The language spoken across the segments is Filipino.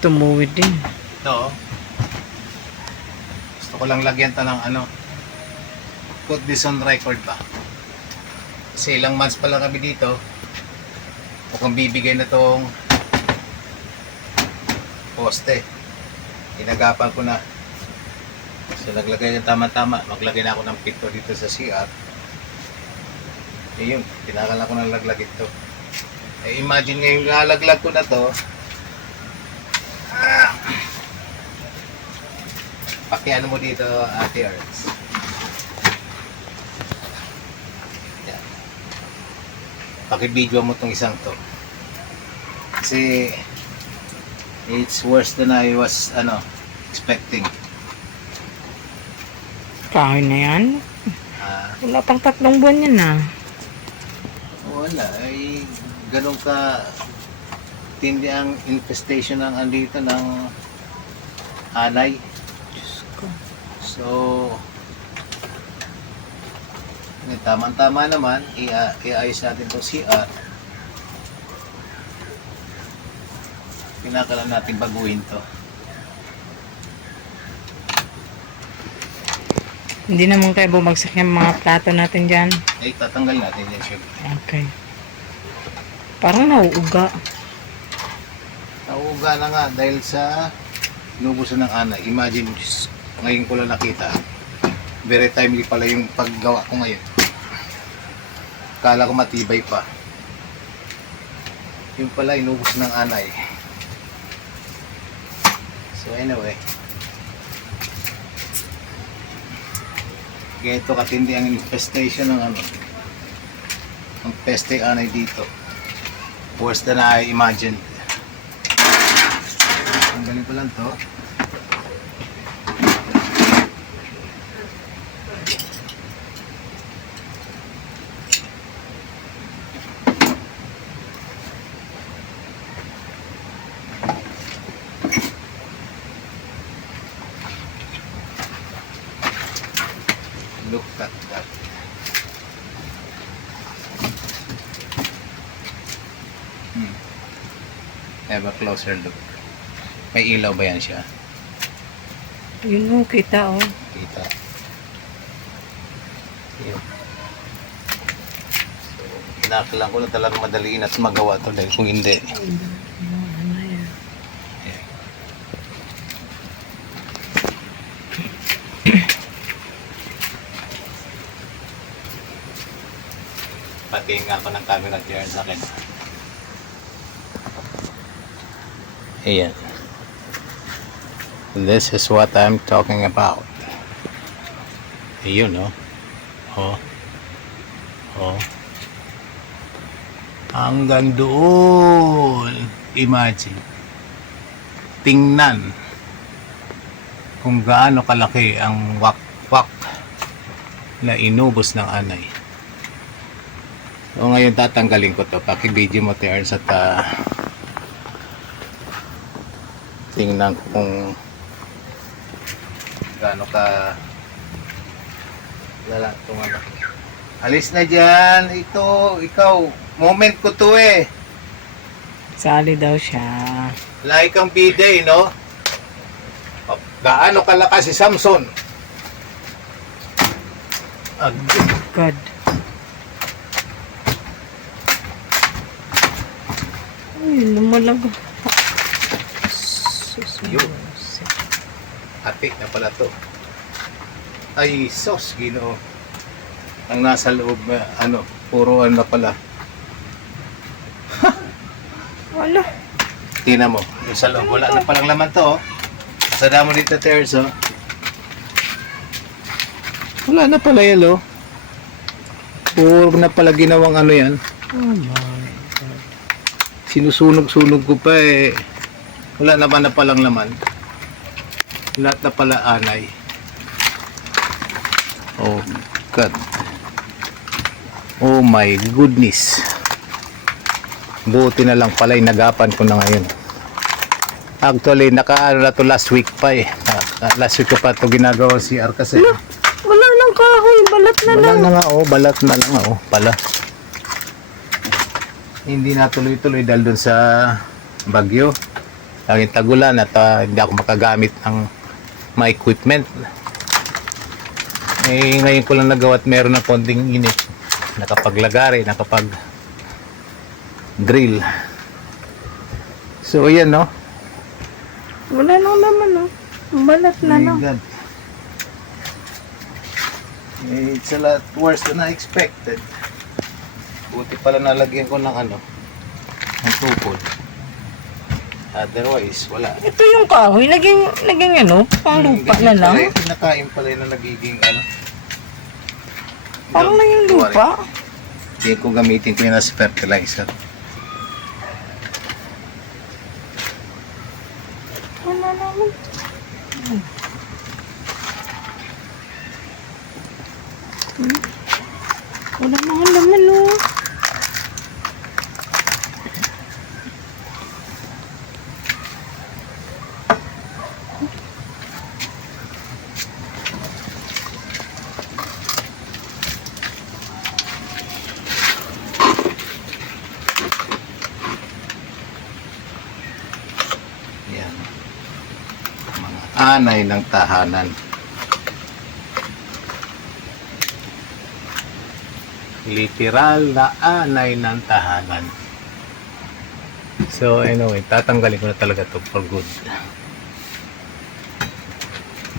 Tumuwid din. Ito. Gusto ko lang lagyan to ng ano. Put this on record ba? Kasi ilang months pa lang kami dito. Mukhang bibigay na tong poste. Inagapan ko na. So naglagay ng tama-tama. Maglagay na ako ng pito dito sa CR. Eh yun, tinakala ko ng laglag ito. Eh imagine ngayong lalaglag ko na to, Pakiano mo dito, Ate Ernst. Yan. Pakibidyo mo tong isang to. Kasi it's worse than I was ano expecting. Kahoy na yan. Ah, Wala pang tatlong buwan yan ah. wala ay ganun ka tindi ang infestation ng andito ng anay. So, eh, tama-tama naman, ia iayos natin itong CR. Pinakalan natin baguhin to. Hindi naman kayo bumagsak yung mga plato natin dyan. Ay, tatanggal natin yan syempre. Okay. Parang nauuga. Nauuga na nga dahil sa inubusan ng ana. Imagine, ngayon ko lang nakita. Very timely pala yung paggawa ko ngayon. Kala ko matibay pa. Yung pala inubos ng anay. So anyway. Ganito katindi ang infestation ng ano. Ang peste anay dito. Worse than I imagined. Ang galing ko lang to. Look at that. Hmm. Have a closer look. May ilaw ba yan siya? Yun o, kita oh. Kita. Yun. So, kinakailangan ko na talaga madaliin at magawa to dahil kung hindi, patingin nga ako ng camera diyan sa akin. Ayan. This is what I'm talking about. Ayun, oh. Oh. Oh. Hanggang doon. Imagine. Tingnan kung gaano kalaki ang wak-wak na inubos ng anay. O ngayon tatanggalin ko to. Paki-video mo te Ernst at ah, tingnan ko kung gaano ka lala itong ano. Alis na dyan. Ito, ikaw. Moment ko to eh. Sali daw siya. Like ang biday, no? O, Gaano kalakas si Samson? Ag God. Ay, lumalag. Sus, Yun. Jose. Ati na pala to. Ay, sos, ginoo. Ang nasa loob, eh, ano, puro ano na pala. Wala. Tingnan mo, yung sa loob, wala na palang laman to, oh. Sa damo dito, Tears, oh. Wala na pala oh. Puro na pala ginawang ano yan. Oh my. Sinusunog-sunog ko pa, eh. Wala naman na palang laman. Lahat na pala anay. Oh, God. Oh my goodness. Buti na lang pala inagapan ko na ngayon. Actually, naka ano na to last week pa eh. Ah, Last week ko pa to ginagawa si R kasi. Wala nang kahoy. Balat na Wala lang. na nga oh, balat na lang oh, pala. Hindi na tuloy-tuloy dahil dun sa bagyo. Laging tagulan at ah, hindi ako makagamit ng mga equipment. Eh, ngayon ko lang nagawa at meron ng konting init. Nakapaglagari, nakapag drill. So, ayan, no? Wala lang naman, no? Balat na My. God. Eh, It's a lot worse than I expected. Buti pala nalagyan ko ng ano, ng tukod. Otherwise, wala. Ito yung kahoy, naging, naging ano, pang lupa na lang. Pala, pinakain pala na nagiging ano. Parang Don't worry. lupa. Hindi ko gamitin ko yun as fertilizer. Wala naman. Hmm. Wala naman naman, no? Yan. Mga anay ng tahanan. Literal na anay ng tahanan. So anyway, tatanggalin ko na talaga to for good.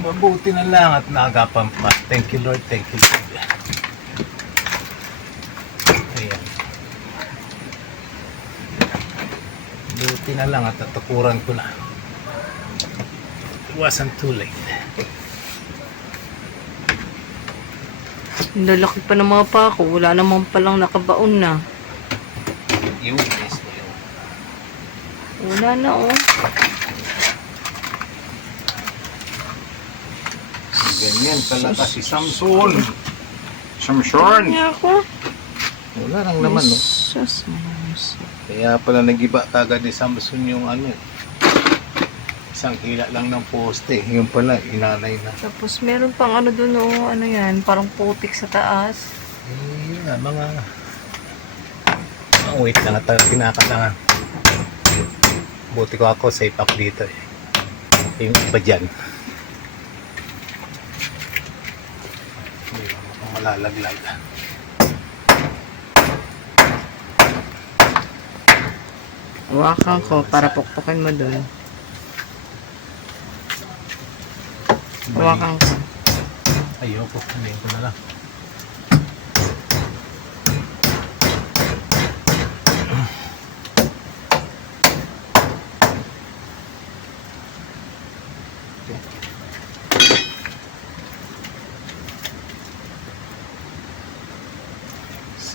Mabuti na lang at naagapan pa. Thank you Lord, thank you Lord. Ayan. Buti na lang at natukuran ko na. Wasn't too late. Lalaki pa ng mga pako. Wala naman palang nakabaon na. Yun, yes, yun. Wala na, oh. Ganyan talaga si Samson. Samson! Kaya ako. Wala lang naman, no? Sus, mas. Kaya pala nagiba kagad ni Samson yung ano eh. Isang hila lang ng poste. Yung pala, inanay na. Tapos meron pang ano dun, oh, ano yan, parang putik sa taas. Eh, yun nga, mga... Oh, wait lang at kinakalangan. Buti ko ako safe ako dito eh. Yung iba dyan. Hindi mukhang malalaglag. Hawakan ko para pukpukin mo dun. Hawakan ko. Ayoko, hindi ko na lang.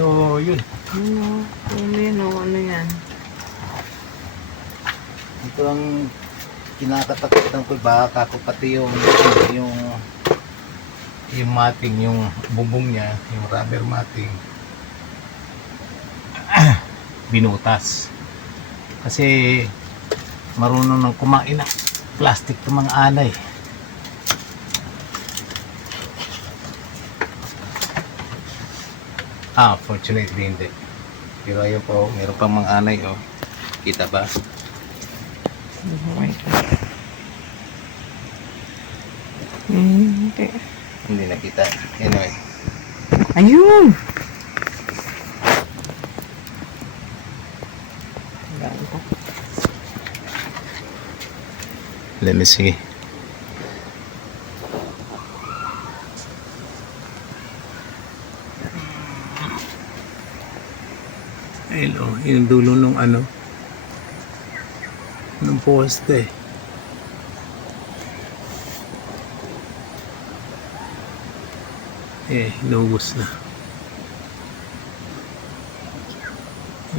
So, yun. Ano, ano oh, ano yan. Ito ang kinakatakutan ko baka ako pati yung yung yung mating, yung bubong niya, yung rubber mating binutas. Kasi marunong nang kumain na plastic ng mga anay. Ah, fortunately hindi. Pero ayun po, meron pang mga anay oh. Kita ba? Wait. Hmm, okay. Hindi nakita. Anyway. Ayun! Let me see. Ayun o, yung dulo nung ano, ng poste. Eh, inubos na.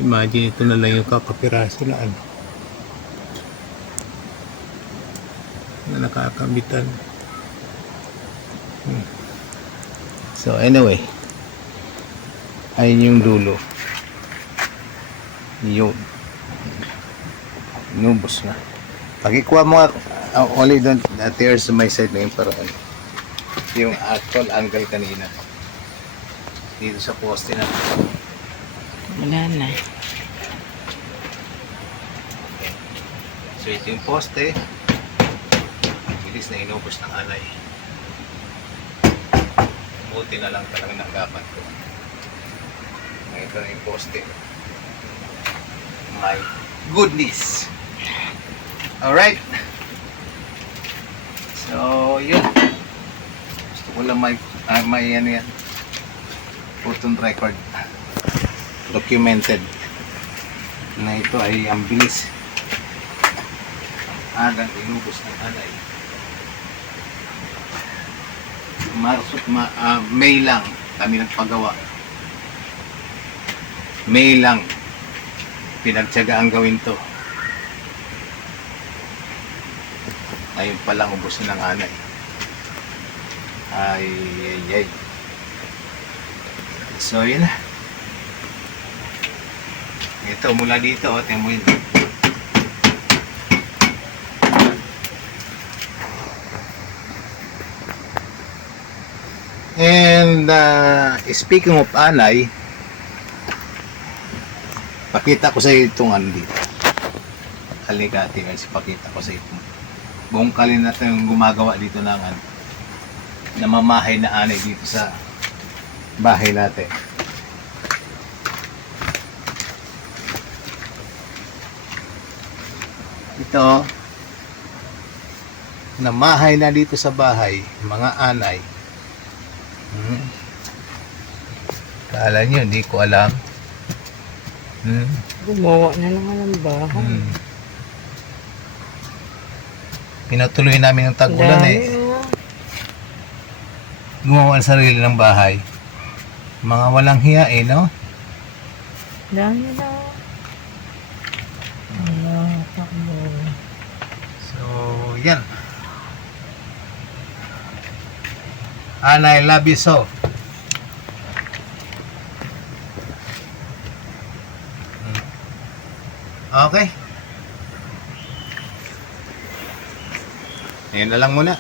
Imagine ito na lang yung kakapiraso na ano. na nakakamitan. Hmm. So anyway, ayun yung dulo. Yun. Inubos na. Pakikuha mo uh, only don't uh, tears to my side na yung para ano. Yung actual angle kanina. Dito sa poste na. Wala na. So ito yung poste. Bilis na inubos ng anay. Buti na lang talaga nagapan ko. Ito na yung poste. My goodness! Alright. So, yun. Gusto ko lang may, ah, may ano yan. Put on record. Documented. Na ito ay ang bilis. Agang inubos ng alay. Marso, ma, ah, May lang kami nagpagawa. May lang pinagtsagaan gawin to. Ayun palang ubos na ng anay. Ay, ay, ay. So, yun na. Ito, mula dito, oh, tingnan mo yun. And uh, speaking of anay, pakita ko sa iyo itong ano dito. Halika guys, pakita ko sa iyo. Buong kalin natin yung gumagawa dito ng ano, namamahay na anay dito sa bahay natin. Ito, namahay na dito sa bahay, mga anay. Hmm. Kala nyo, hindi ko alam. Hmm. Gumawa na naman ng bahay. Hmm. Pinatuloy namin ng tag-ulan eh. Gumawa ng sarili ng bahay. Mga walang hiya eh, no? Dami na. Allah, takbo. So, yan. Ana, I love you so. Hmm. Ayan na lang muna.